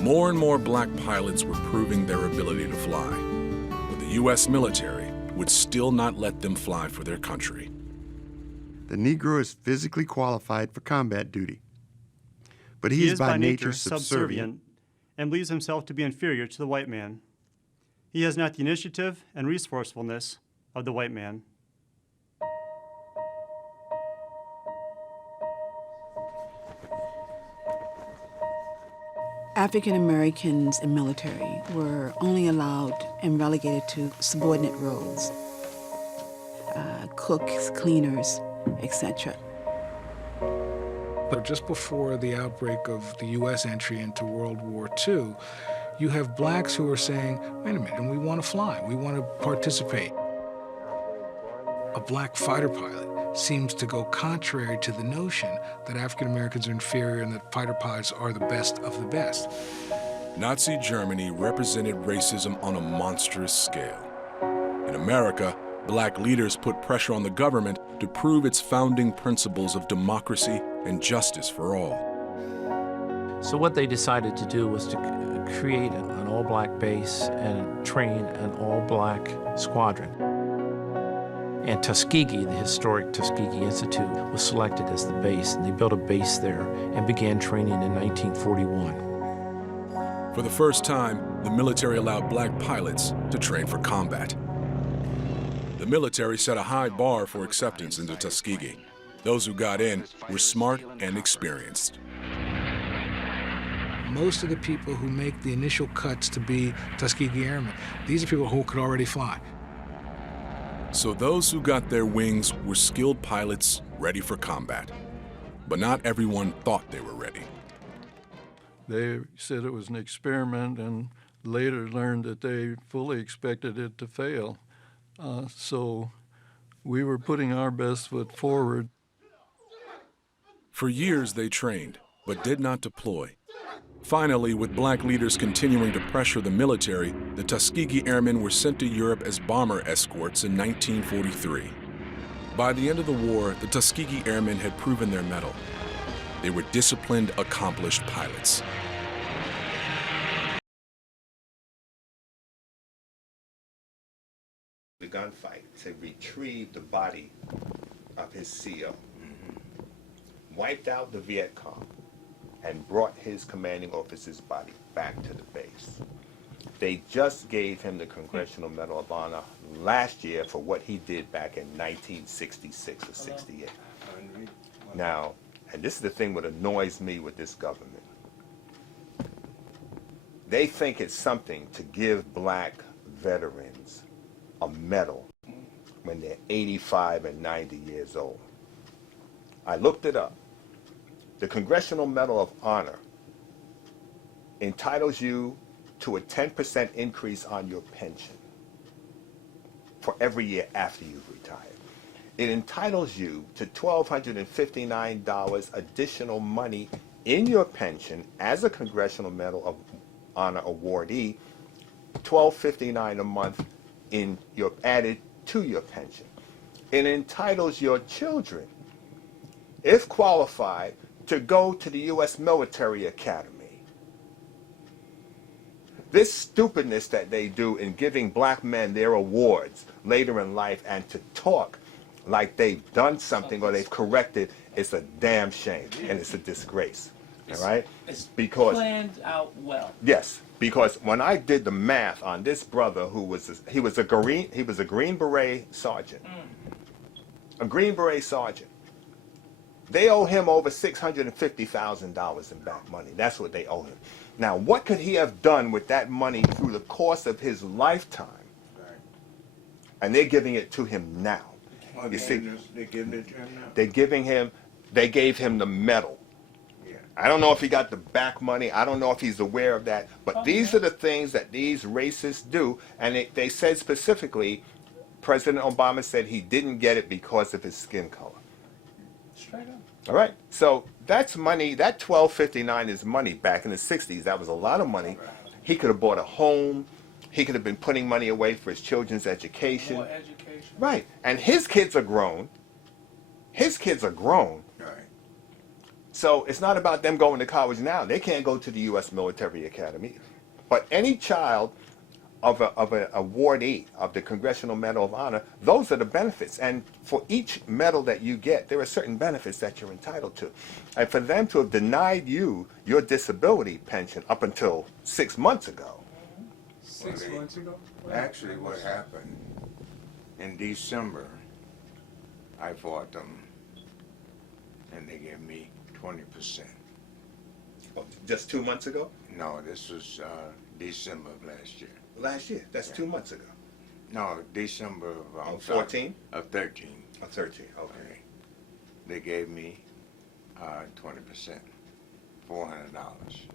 More and more black pilots were proving their ability to fly, but the U.S. military would still not let them fly for their country. The Negro is physically qualified for combat duty, but he is by nature subservient and believes himself to be inferior to the white man. He has not the initiative and resourcefulness of the white man. African Americans in military were only allowed and relegated to subordinate roles, cooks, cleaners, etc. But just before the outbreak of the U.S. entry into World War II, you have blacks who are saying, wait a minute, we want to fly, we want to participate. A black fighter pilot seems to go contrary to the notion that African Americans are inferior and that fighter pilots are the best of the best. Nazi Germany represented racism on a monstrous scale. In America, black leaders put pressure on the government to prove its founding principles of democracy and justice for all. So what they decided to do was to create an all-black base and train an all-black squadron. And Tuskegee, the historic Tuskegee Institute, was selected as the base, and they built a base there and began training in 1941. For the first time, the military allowed black pilots to train for combat. The military set a high bar for acceptance into Tuskegee. Those who got in were smart and experienced. Most of the people who make the initial cuts to be Tuskegee Airmen, these are people who could already fly. So those who got their wings were skilled pilots ready for combat. But not everyone thought they were ready. They said it was an experiment and later learned that they fully expected it to fail. So we were putting our best foot forward. For years they trained, but did not deploy. Finally, with black leaders continuing to pressure the military, the Tuskegee Airmen were sent to Europe as bomber escorts in 1943. By the end of the war, the Tuskegee Airmen had proven their mettle. They were disciplined, accomplished pilots. The gunfight to retrieve the body of his CO, wiped out the Viet Cong, and brought his commanding officer's body back to the base. They just gave him the Congressional Medal of Honor last year for what he did back in 1966 or 68. Now, and this is the thing that annoys me with this government. They think it's something to give black veterans a medal when they're 85 and 90 years old. I looked it up. The Congressional Medal of Honor entitles you to a 10% increase on your pension for every year after you've retired. It entitles you to $1,259 additional money in your pension as a Congressional Medal of Honor awardee, $1,259 a month added to your pension. It entitles your children, if qualified, to go to the U.S. Military Academy. This stupidness that they do in giving black men their awards later in life and to talk like they've done something or they've corrected, it's a damn shame and it's a disgrace. All right? It's because planned out well. Yes, because when I did the math on this brother who was a Green Beret sergeant. A Green Beret sergeant. They owe him over $650,000 in back money. That's what they owe him. Now, what could he have done with that money through the course of his lifetime? Right. And they're giving it to him now. Oh, you see, they're giving it to him now? They gave him the medal. Yeah. I don't know if he got the back money. I don't know if he's aware of that. But these are the things that these racists do. And they said specifically, President Obama said he didn't get it because of his skin color. Straight up. All right, so that's money. That $1,259 is money back in the 60s. That was a lot of money. He could have bought a home. He could have been putting money away for his children's education. More education. Right, and his kids are grown. His kids are grown. Right. So it's not about them going to college now. They can't go to the U.S. Military Academy. But any child of an awardee of the Congressional Medal of Honor, those are the benefits. And for each medal that you get, there are certain benefits that you're entitled to. And for them to have denied you your disability pension up until 6 months ago. 6 months ago? Actually, what happened, in December, I fought them, and they gave me 20%. Oh, just 2 months ago? No, this was December of last year. Last year. That's 2 months ago. No, December of 14? Of 13. Of 13, okay. They gave me 20%, $400.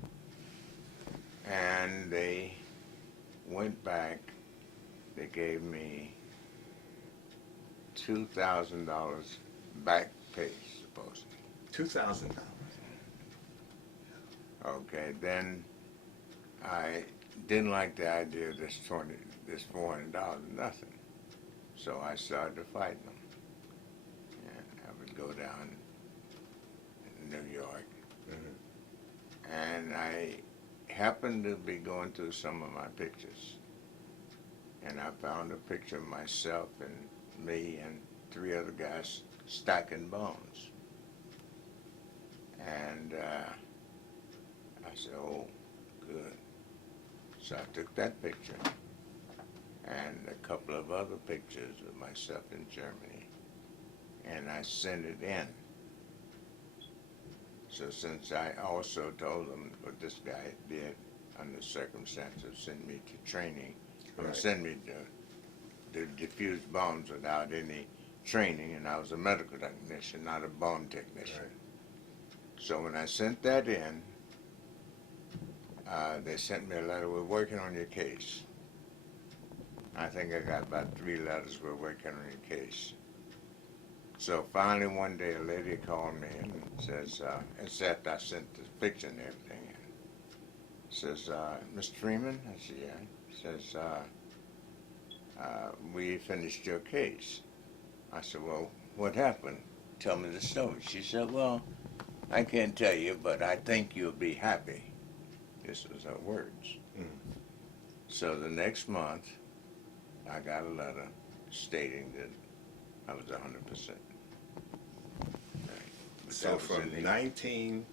And they went back, they gave me $2,000 back pay, supposedly. $2,000. Okay, then I didn't like the idea of this $400, nothing. So I started fighting them. And I would go down in New York. And I happened to be going through some of my pictures. And I found a picture of myself and me and 3 other guys stacking bones. And I said, oh, good. So I took that picture and a couple of other pictures of myself in Germany, and I sent it in. So since I also told them what this guy did under circumstances, send me to training, or send me to diffuse bombs without any training, and I was a medical technician, not a bomb technician. So when I sent that in, they sent me a letter, we're working on your case. I think I got about 3 letters, we're working on your case. So finally one day a lady called me and says, it's after I sent the picture and everything, and says, Mr. Freeman? I said, yeah. Says, we finished your case. I said, well, what happened? Tell me the story. She said, well, I can't tell you, but I think you'll be happy. This was her words. So the next month, I got a letter stating that I was 100%. So from 19,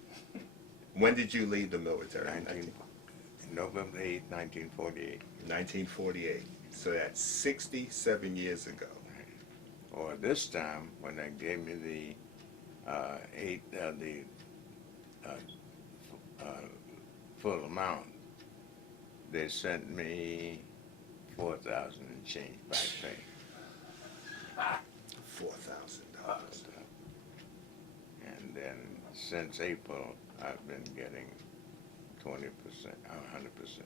when did you leave the military? November 8, 1948. 1948. So that's 67 years ago. Or this time, when they gave me the full amount, they sent me 4,000 and change back pay. $4,000. And then since April, I've been getting 20%, 100%.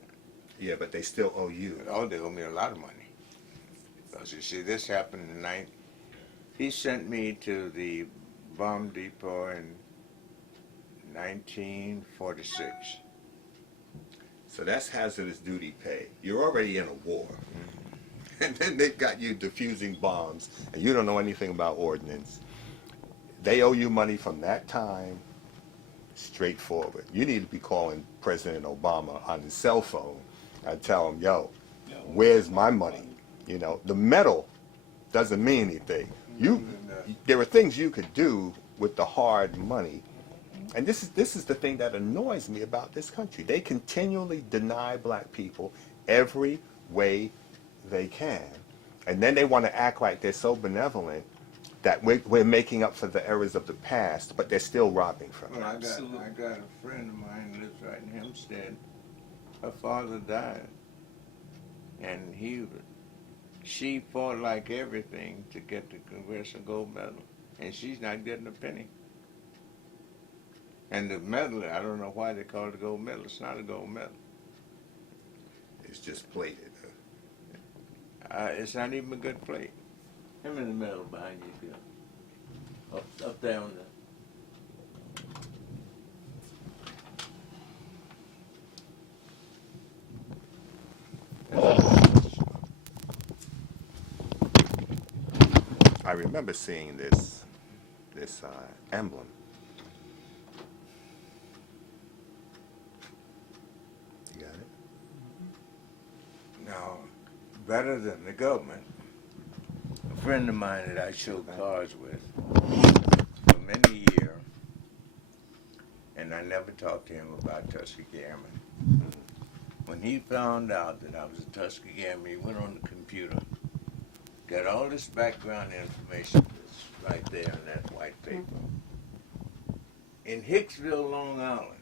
Yeah, but they still owe you. Oh, they owe me a lot of money. Because you see, this happened in he sent me to the bomb depot in 1946. So that's hazardous duty pay. You're already in a war. And then they've got you defusing bombs, and you don't know anything about ordnance. They owe you money from that time, straightforward. You need to be calling President Obama on his cell phone and tell him, yo, where's my money? You know, the medal doesn't mean anything. There are things you could do with the hard money. And this is the thing that annoys me about this country. They continually deny black people every way they can. And then they want to act like they're so benevolent that we're making up for the errors of the past, but they're still robbing from it. Well, I got a friend of mine who lives right in Hempstead. Her father died. And she fought like everything to get the Congressional Gold Medal. And she's not getting a penny. And the medal, I don't know why they call it a gold medal. It's not a gold medal. It's just plated. It's not even a good plate. Him in the middle behind you, up there on I remember seeing this emblem better than the government. A friend of mine that I showed cars with for many years, and I never talked to him about Tuskegee Airmen. When he found out that I was a Tuskegee Airman, he went on the computer, got all this background information that's right there in that white paper. In Hicksville, Long Island,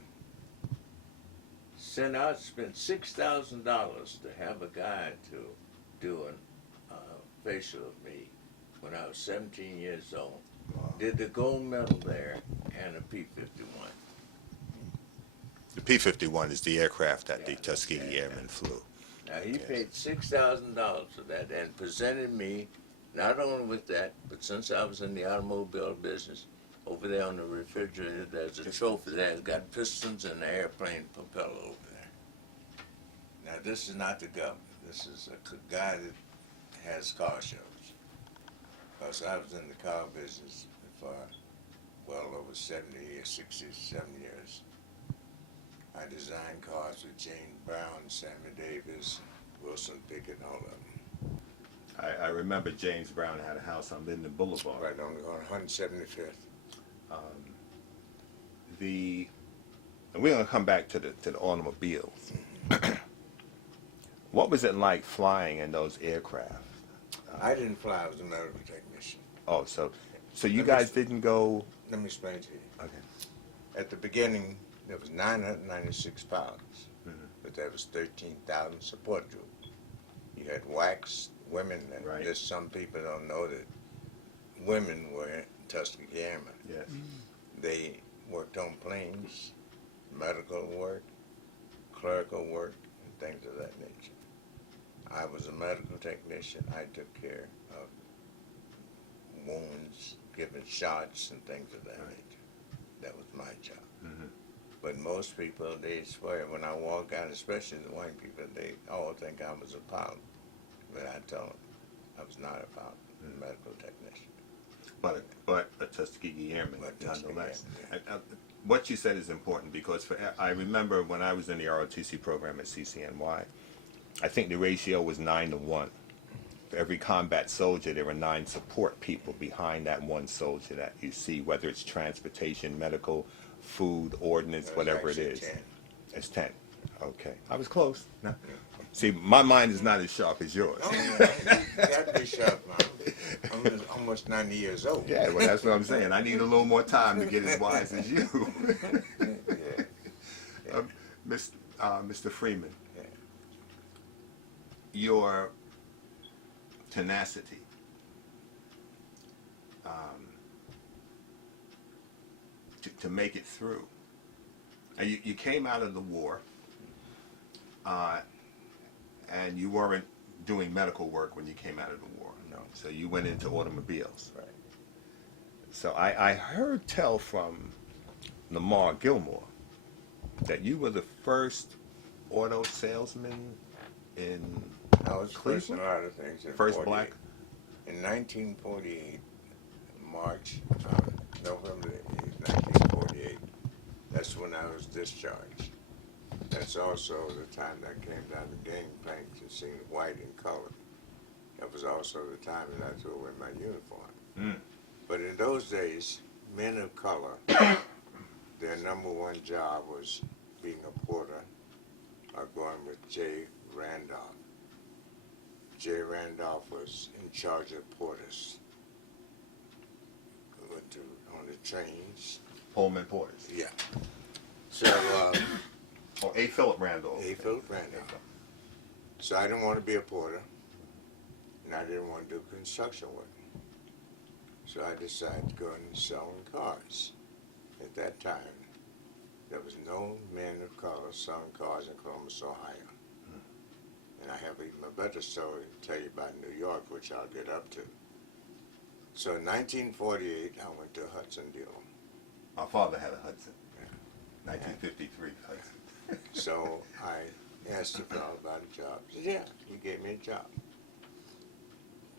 spent $6,000 to have a guy to do a facial of me when I was 17 years old. Did the gold medal there and a P-51. The P-51 is the aircraft that the Tuskegee Airmen flew. Now he paid $6,000 for that and presented me not only with that, but since I was in the automobile business, over there on the refrigerator, there's a trophy there. It's got pistons and an airplane propeller over there. Now this is not the government. This is a guy that has car shows. Because I was in the car business for well over 70 years, 67 years. I designed cars with James Brown, Sammy Davis, Wilson Pickett, all of them. I remember James Brown had a house on Linden Boulevard. Right on 175th. And we're going to come back to the automobiles. What was it like flying in those aircraft? I didn't fly. I was a medical technician. Oh, so you guys didn't go? Let me explain to you. Okay. At the beginning, there was 996 pilots, but there was 13,000 support groups. You had wax women, and Right. just some people don't know that women were Tuskegee Airmen. Yes. They worked on planes, medical work, clerical work, and things of that nature. I was a medical technician. I took care of wounds, giving shots, and things of that nature. That was my job. But most people, they swear when I walk out, especially the white people, they all think I was a pilot. But I tell them I was not a pilot, a medical technician. But a Tuskegee Airman, But Tuskegee nonetheless. Airman, yeah. What you said is important because I remember when I was in the ROTC program at CCNY, I think the ratio was 9 to 1. For every combat soldier, there were 9 support people behind that one soldier that you see, whether it's transportation, medical, food, ordnance, It was whatever it actually is. 10. It's 10. Okay. I was close. No. See, my mind is not as sharp as yours. Oh, yeah, you got to be sharp, man. I'm almost 90 years old. Yeah, well, that's what I'm saying. I need a little more time to get as wise as you. Yeah. Mr. Freeman, Yeah. your tenacity, to make it through. And you came out of the war, and you weren't doing medical work when you came out of the war. No. So you went into automobiles. Right. So I heard tell from Lamar Gilmore that you were the first auto salesman in I was first in a lot of things. In First 48. black? In 1948, March, November 8th, 1948, that's when I was discharged. That's also the time that I came down to gangplank and seen white in color. That was also the time that I threw away my uniform. But in those days, men of color, their number one job was being a porter or going with J. Randolph. J. Randolph was in charge of porters. We went to on the trains. Pullman Porters. Yeah. So, Or A. Philip Randolph. A. Philip Randolph. So I didn't want to be a porter, and I didn't want to do construction work. So I decided to go into selling cars. At that time, there was no men of color selling cars in Columbus, Ohio. And I have even a better story to tell you about New York, which I'll get up to. So in 1948, I went to a Hudson dealer. My father had a Hudson. 1953 Hudson. So I asked the fellow about a job. He said, yeah, he gave me a job.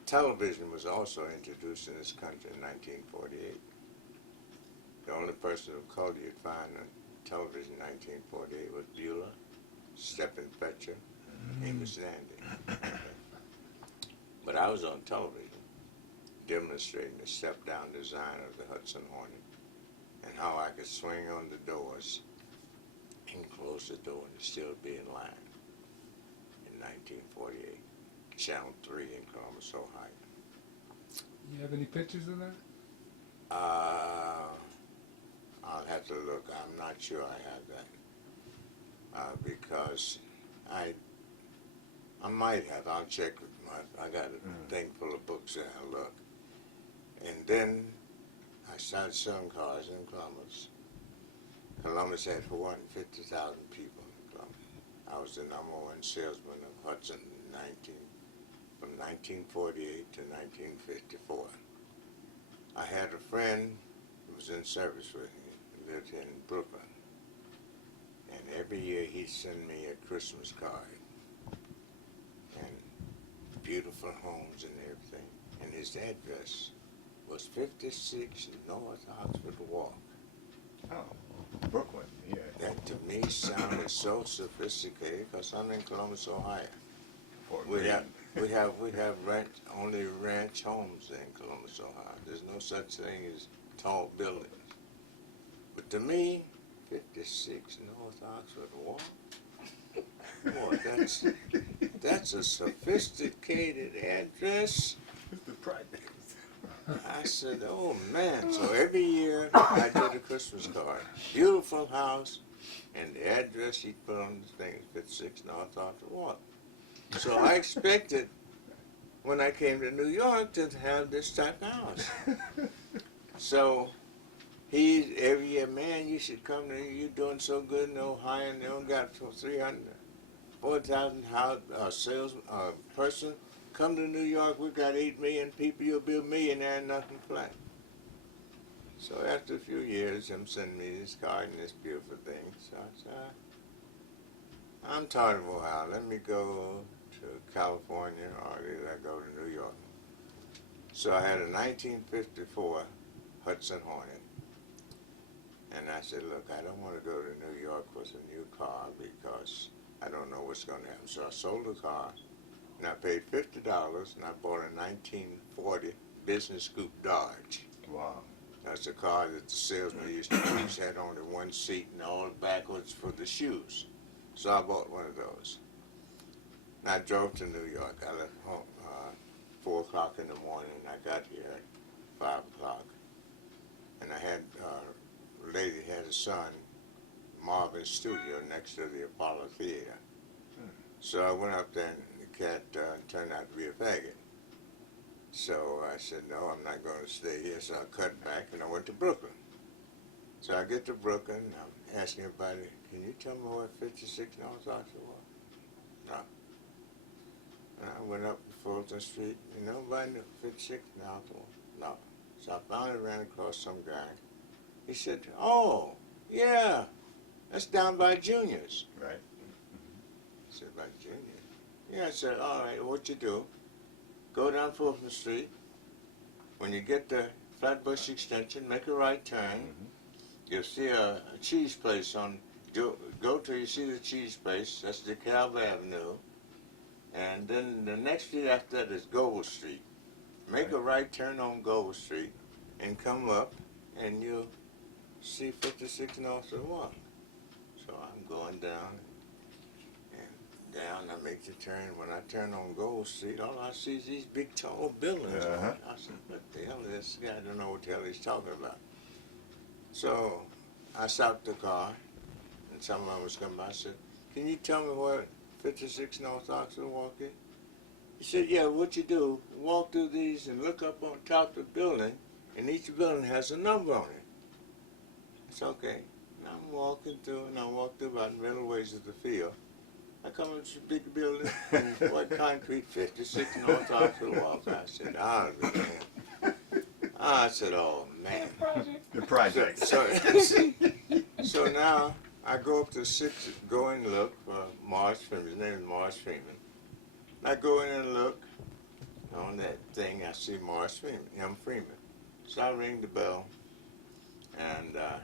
Television was also introduced in this country in 1948. The only person of color you'd find on television in 1948 was Beulah, Stephen Fetcher, Amos Landy. But I was on television demonstrating the step-down design of the Hudson Hornet and how I could swing on the doors and close the door and still be in line in 1948. Channel 3 in Columbus, Ohio. You have any pictures of that? I'll have to look. I'm not sure I have that because I might have. I'll check. I got a thing full of books and I'll look. And then I started selling cars in Columbus. Columbus had 450,000 people in Columbus. I was the #1 salesman of Hudson from 1948 to 1954. I had a friend who was in service with me, who lived in Brooklyn. And every year he'd send me a Christmas card and beautiful homes and everything. And his address was 56 North Oxford Walk. Oh, Brooklyn, yeah. That to me sounded so sophisticated because I'm in Columbus, Ohio. Fort We Greene. have only ranch homes in Columbus, Ohio. There's no such thing as tall buildings. But to me, 56 North Oxford Walk, boy, that's a sophisticated address. The project. I said, oh man. So every year I did a Christmas card. Beautiful house, and the address he put on the thing is 56 North Oxford Walk. So I expected when I came to New York to have this type of house. So every year, man, you should come to, you're doing so good in Ohio, and they don't got 4,000 sales person. Come to New York, we got 8 million people, you'll be a millionaire and nothing flat. So after a few years, him sending me this card and this beautiful thing, so I said, I'm tired of Ohio, let me go to California or either I go to New York. So I had a 1954 Hudson Hornet. And I said, look, I don't want to go to New York with a new car because I don't know what's going to happen. So I sold the car, and I paid $50, and I bought a 1940 Business Coupe Dodge. Wow. That's a car that the salesman used to use, had only one seat and all backwards for the shoes. So I bought one of those. And I drove to New York. I left home 4 o'clock in the morning, and I got here at 5 o'clock. And I had a lady had a son, Marvin's studio next to the Apollo Theater. So I went up there, and the cat turned out to be a faggot. So I said, no, I'm not going to stay here. So I cut back, and I went to Brooklyn. So I get to Brooklyn, and I'm asking everybody, can you tell me where 56 North Oxford was? No. And I went up Fulton Street, and nobody knew 56 North Oxford. No. So I finally ran across some guy. He said, oh, yeah, that's down by Junior's. Right. I said, by Junior's? Yeah, I said, all right, what you do, go down Fulton Street. When you get to Flatbush Extension, make a right turn. You'll see a cheese place on, go till you see the cheese place, that's DeKalb Avenue. And then the next street after that is Gold Street. Make a right turn on Gold Street and come up and you'll see 56 North of 1. So I'm going down and down, I make the turn. When I turn on Gold Street, all I see is these big tall buildings. I said, what the hell is this guy? I don't know what the hell he's talking about. So I stopped the car and someone was coming by. I said, can you tell me where 56 North Oxford Walk is? He said, yeah, what you do, walk through these and look up on top of the building, and each building has a number on it. It's okay. And I'm walking through, and I walk through about the middle ways of the field. I come up to a big building, and white concrete, 56 North Oxford Walk. I said, I said, oh, man. The project. So now I go up to 6, go and look for Marsh Freeman. His name is Marsh Freeman. I go in and look on that thing. I see Marsh Freeman, M. Freeman. So I ring the bell, and I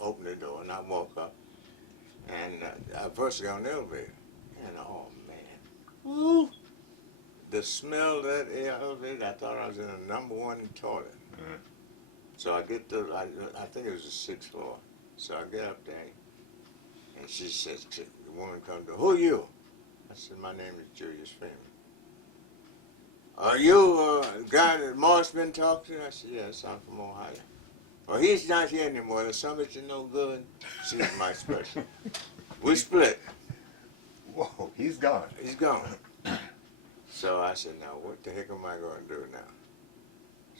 open the door and I walk up, and I first got on the elevator, and oh man, Woo! The smell of that elevator, I thought I was in a #1 toilet. So I get to, I think it was the 6th floor. So I get up there, and she says, the woman comes to, who are you? I said, my name is Julius Freeman. Are you the guy that Morris been talking to? I said, yes, I'm from Ohio. Well, he's not here anymore. The summits are no good. She's my special. We split. Whoa, he's gone. He's gone. So I said, now what the heck am I going to do now?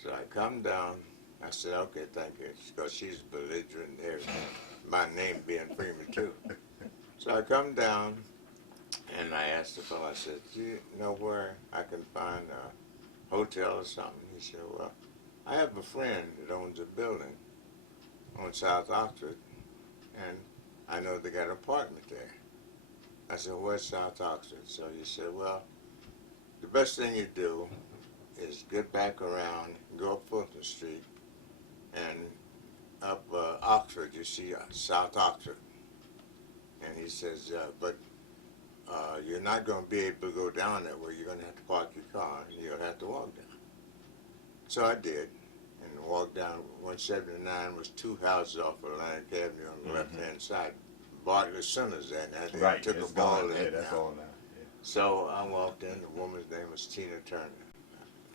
So I come down. I said, okay, thank you. Because she's belligerent there. My name being Freeman, too. So I come down, and I asked the fellow, I said, do you know where I can find a hotel or something? He said, well, I have a friend that owns a building on South Oxford, and I know they got an apartment there. I said, where's South Oxford? So he said, well, the best thing you do is get back around, go up Fulton Street, and up Oxford, you see South Oxford. And he says, but you're not going to be able to go down that way. You're going to have to park your car, and you'll have to walk down. So I did, and walked down. 179 was 2 houses off Atlantic Avenue on the left-hand side. Bartlett Center's there, and they Right, took it's a ball gone. in Yeah, that's now. all now. Yeah. So I walked in. The woman's name was Tina Turner.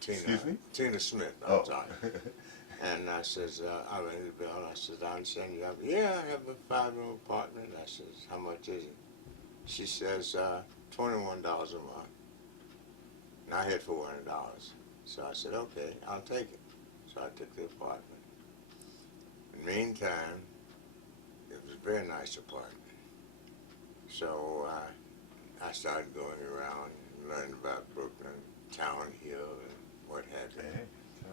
Excuse me? Tina Smith, I'm sorry. And I says, I rang the bell. I says, I understand you have, yeah, I have a 5-room apartment. I says, how much is it? She says, $21 a month. And I had $400. So I said, okay, I'll take it. So I took the apartment. In the meantime, it was a very nice apartment. So I started going around and learning about Brooklyn, Town Hill, and what have you.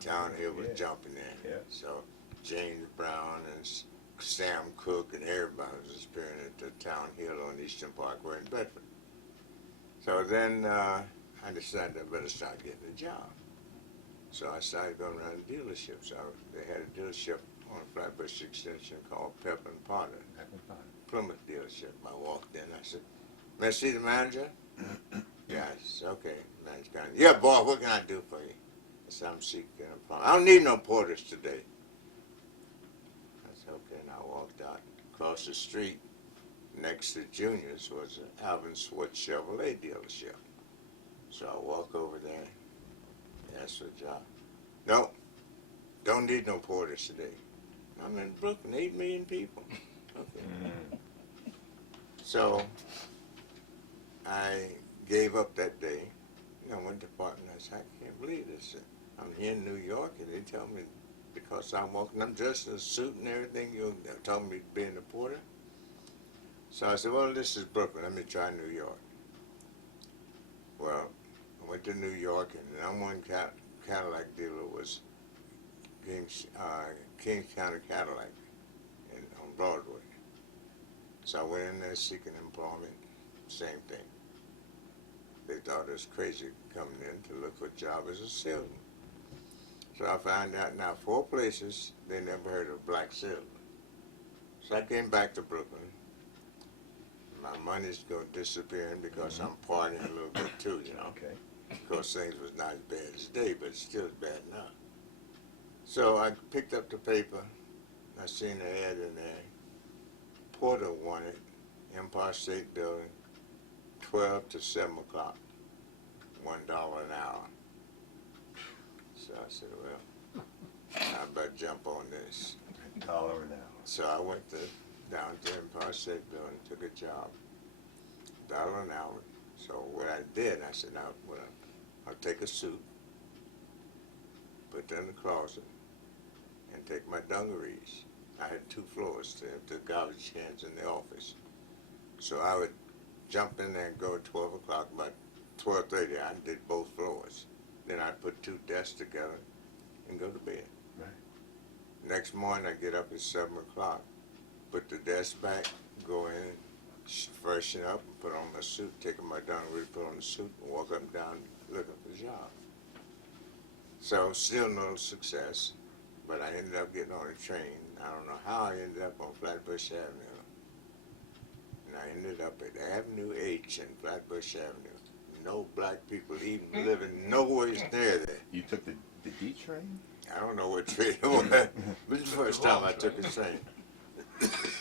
Town Hill was jumping in. Yeah. So James Brown and Sam Cooke and everybody was appearing at the Town Hill on Eastern Parkway in Bedford. So then I decided I better start getting a job. So I started going around the dealerships. They had a dealership on Flatbush Extension called Pep and Potter, Plymouth dealership. I walked in. I said, may I see the manager? Yes, okay. Manager got, yeah, boy, what can I do for you? I said, I'm seeking employment. I don't need no porters today. I said, okay, and I walked out. Across the street, next to Junior's, was an Alvin Swartz Chevrolet dealership. So I walk over there, ask for a job. No, don't need no porters today. I'm in Brooklyn, 8 million people. Okay. So I gave up that day. I went to the apartment. I said, I can't believe this. I'm here in New York, and they tell me because I'm walking, I'm dressed in a suit and everything, you're telling me to be in the porter? So I said, well, this is Brooklyn. Let me try New York. Well, I went to New York, and the #1 Cadillac dealer was Kings County Cadillac on Broadway. So I went in there seeking employment, same thing. They thought it was crazy coming in to look for a job as a salesman. So I found out now 4 places they never heard of a black salesman. So I came back to Brooklyn. My money's going to disappear because I'm partying a little bit too, you know. Okay. Of course, things was not as bad as today, but it's still as bad now. So I picked up the paper. I seen the ad in there. Porter wanted, Empire State Building, 12 to 7 o'clock, $1 an hour. So I said, well, I better jump on this. $1 an hour. So I went down to Empire State Building, took a job, $1 an hour. So what I did, I said, now, well, I'll take a suit, put it in the closet, and take my dungarees. I had 2 floors to the garbage cans in the office. So I would jump in there and go at 12 o'clock, about 12:30, I did both floors. Then I'd put 2 desks together and go to bed. Right. Next morning, I get up at 7 o'clock, put the desk back, go in, freshen up, and put on my suit, take my dungaree, put on the suit, and walk up and down looking for a job. So still no success, but I ended up getting on a train. I don't know how I ended up on Flatbush Avenue. And I ended up at Avenue H in Flatbush Avenue, no black people even living nowhere near there. You took the D train? I don't know what train it was. This is the first time I took a train.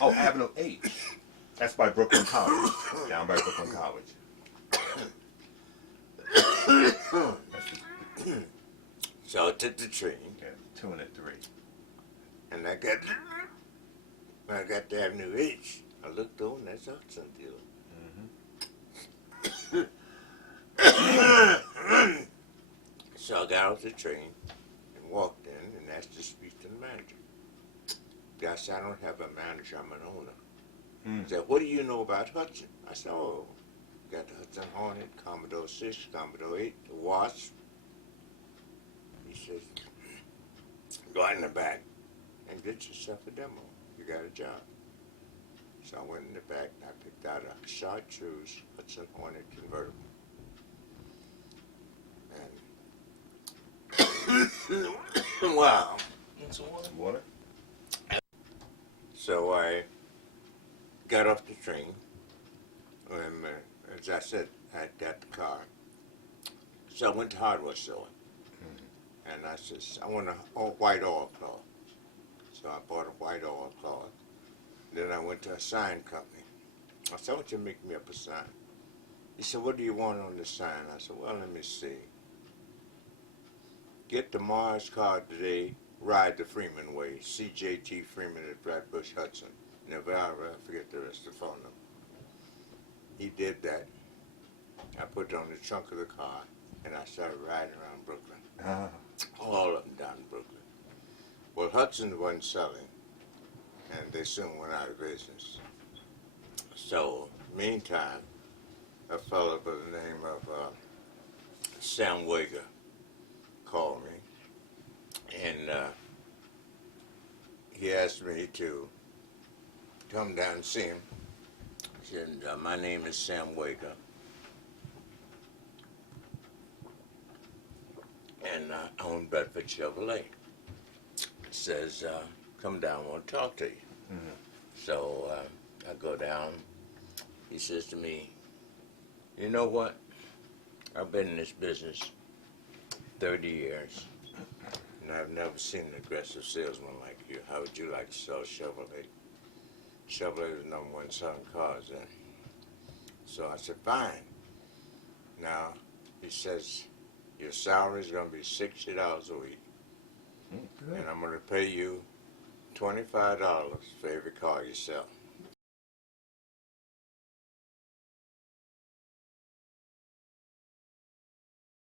Oh, Avenue H. That's by Brooklyn College. Down by Brooklyn College. So I took the train. Yeah, 2 and a 3. And when I got to Avenue H, I looked over and that's Hudson deal. So I got off the train and walked in and asked to speak to the manager. I said, I don't have a manager, I'm an owner. He said, what do you know about Hudson? I said, oh, got the Hudson Hornet, Commodore 6, Commodore 8, the Wasp. He says, go out in the back and get yourself a demo. You got a job. So I went in the back and I picked out a chartreuse Hudson Hornet convertible. And wow. Water? So I got off the train, and as I said, I got the car. So I went to hardware store, and I said, I want a white oilcloth. So I bought a white oilcloth. Then I went to a sign company. I said, I want you to make me up a sign. He said, what do you want on the sign? I said, well, let me see. Get the Mars car today, ride the Freeman way, CJT Freeman at Flatbush Hudson. Never ever forget the rest of the phone number. He did that. I put it on the trunk of the car, and I started riding around Brooklyn. All up and down Brooklyn. Well, Hudson wasn't selling, and they soon went out of business. So, meantime, a fellow by the name of Sam Wager called me, and he asked me to come down and see him. He said, my name is Sam Wager, and I own Bedford Chevrolet. He says, come down, I want to talk to you. So I go down. He says to me, you know what? I've been in this business 30 years, and I've never seen an aggressive salesman like you. How would you like to sell Chevrolet? Chevrolet was the #1 selling cars then. So I said, fine. Now, he says, your salary is going to be $60 a week, and I'm going to pay you $25 for every car you sell.